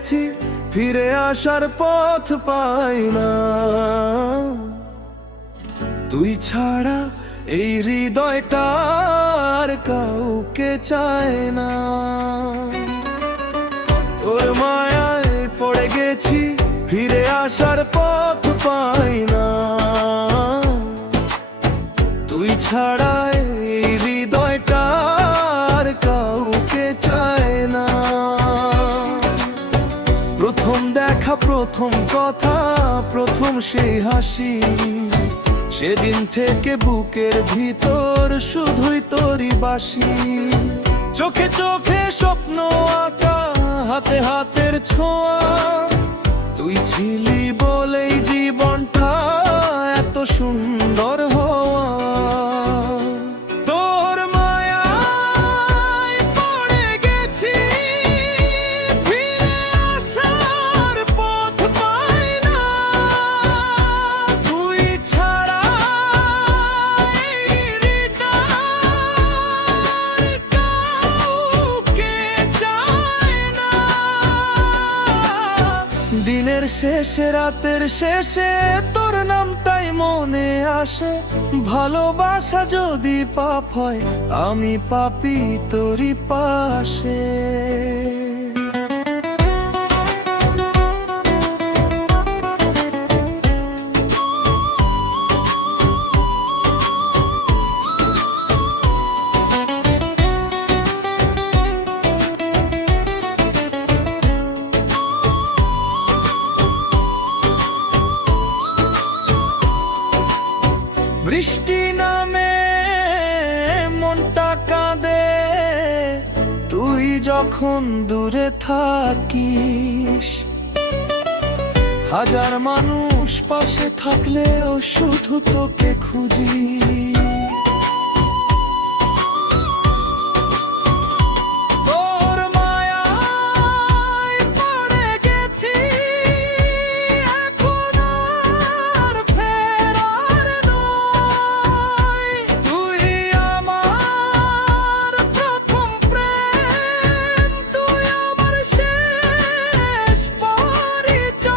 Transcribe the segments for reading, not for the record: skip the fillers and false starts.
গেছি, ফিরে আসার পথ পাই না। তুই ছাড়া এই হৃদয়টা আর কাউকে চায় না। তোর মায়ায় পড়ে গেছি, ফিরে আসার পথ পাই না। তুই ছাড়া এই হৃদয়টা আর কাউকে চায় না। প্রথম দেখা, প্রথম কথা, প্রথম সেই হাসি, সেদিন থেকে বুকের ভিতর শুধুই তোরই বাসি। চোখে চোখে স্বপ্ন আঁকা, হাতে হাতের ছোঁয়া, তুই ছিলি বলেই জীবনটা এত সুন্দর হওয়া। তোর মায়ায় পড়ে গেছি, ফিরে আসার পথ পাই না। তুই ছাড়া এই হৃদয় কাউকে চায় না। দিনের শেষে, রাতের শেষে তোর নামটাই মনে আসে। ভালোবাসা যদি পাপ হয়, আমি পাপী তোরই পাশে। বৃষ্টি নামে মনটা কাঁদে, তুই যখন দূরে থাকিস। হাজার মানুষ পাশে থাকলেও শুধু তোকে খুঁজি। তোর মায়ায় পড়ে গেছি, এখন আর ফেরার নয়। তুই আমার প্রথম প্রেম, তুই আমার শেষ পরিচয়।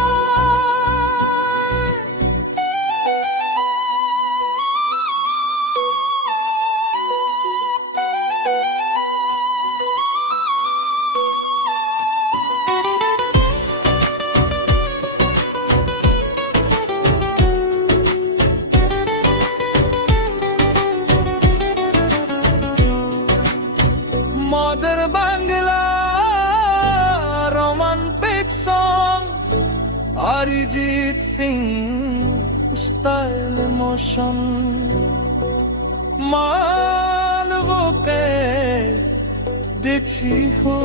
মদের Bangla romantic song, Arijit Singh style emotion. মালবো কে দেখছি হো